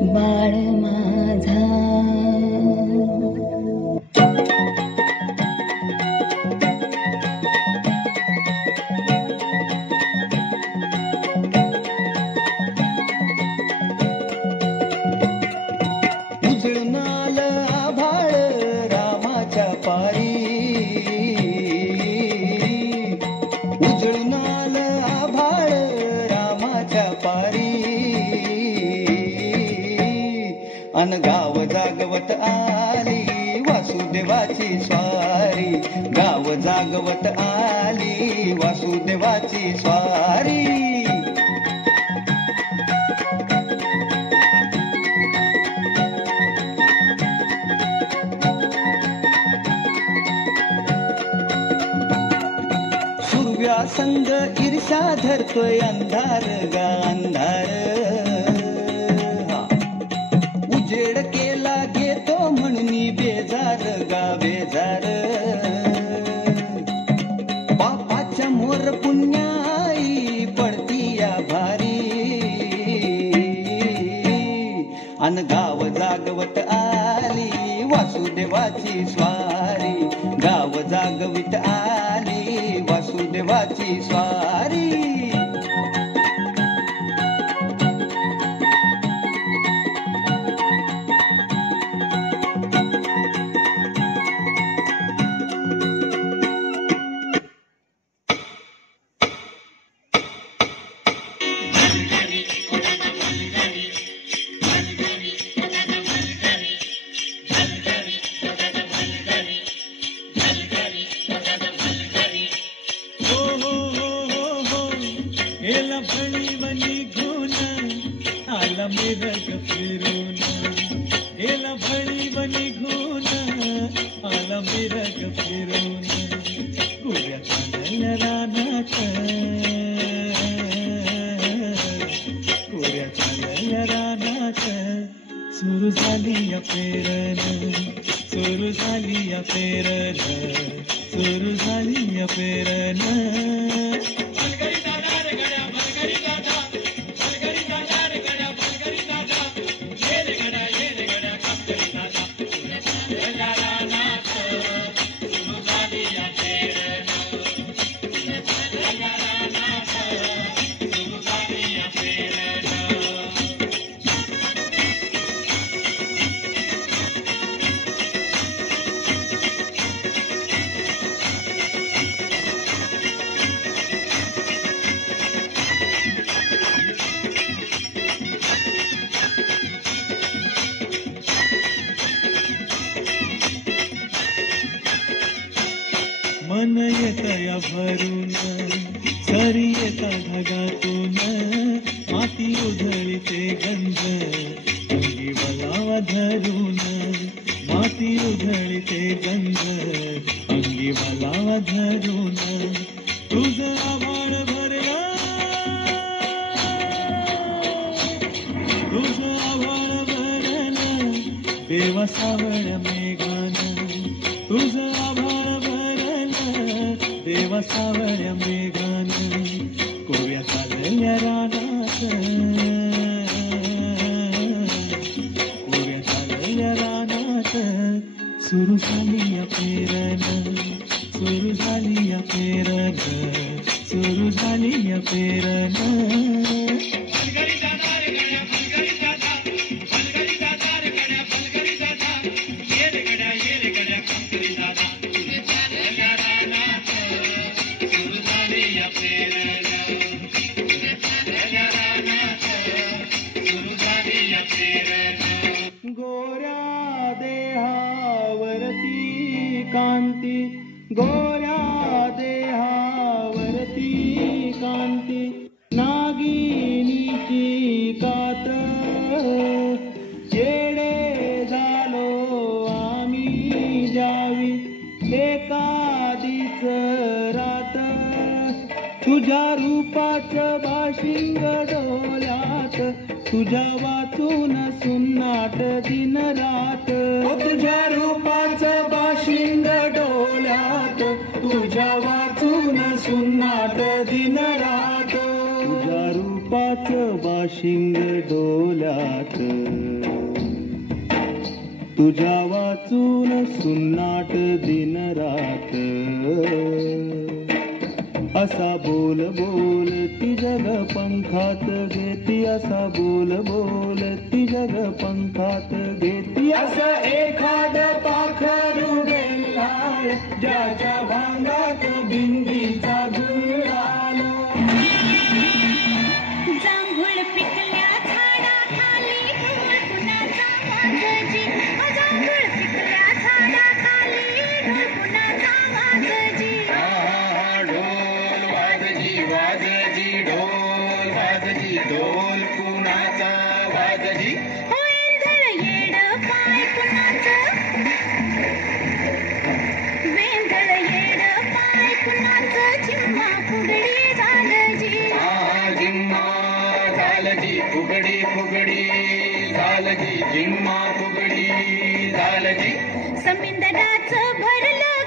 बाळ माझा उजळून आलं आभाळ रामाच्या पारी, उजळून आलं आभाळ रामाच्या पारी, अन गाव जागवत आली वासुदेवाची स्वारी, गाव जागवत आली वासुदेवाची स्वारी. संग ईर्षा धरतोय अंधार गा अंधार, उजेड केला घेतो म्हणून बेजार गा बेजार, पापाच्या मोर पुण्याई पडती या भारी, अन गाव जागवत आली वासुदेवाची स्वारी, गाव जागवित आली वासुदेवाची स्वारी. गेला फळीवनी घेऊन आला मिरग फिरून, गेला फळीवनी घेऊन आला मिरग फिरून, गोव्या चांदल्या रानात, गोव्या चांदल्या रानात, सुरू झाली या पेरण, सुरू झाली या पेरण, सुरू झाली या पेरण. मन येतया भरून सरी येता ढगातून, माती उधळीते गंध अंगी वलावा धरून, माती उधळीते गंध अंगी वलावा धरून, तुझं आभाळ भरला, तुझं आभाळ भरलं देवा सावळ मेघान, तुझं आभाळ देवा सावळ्या मेघान, कोव्या चालल्या रानात, कोव्या चालल्या रानात, सुरू झाली या पेरण, सुरू झाली या पेरण, सुरू झाली या पेरण. गोऱ्या देहावरती कांती, गोऱ्या देहावरती कांती, नागिनीची कात, येडे झालो आम्ही जावी एकादीच रात, तुझ्या रूपाचं बाशिंग डोल्यात, तुझ्या वाचून सुन्नाट दिन रात, तुझ्या रूपाचं बाशिंग डोल्यात, तुझ्या वाचून सुन्नाट दिन रात, तुझ्या रूपाचं बाशिंग डोल्यात. तुझ्या वाचून सुन्नाट दिन रात असा बोल बोल ती जग पंखात घेती असा बोल बोल ती जग पंखात घेती असं एखाद पाखरू गेलाय ज्याच्या भांगात बिंदीचा गुलाल जांभूळ पिकल्या झाडाखाली कुणाचा वाजजी जांभूळ पिकल्या झाडाखाली कुणाचा वाजजी ढोल वाजजी ढोल कुणाचा वाजजी वेंधळ येड पाय कुणाचं वेंधळ येड पाय कुणाचं झिम्मा फुगडी झालजी जिम्मा झालजी फुगडी फुगडी झालजी जिम्मा फुगडी झालजी समिंदडाचं भरलं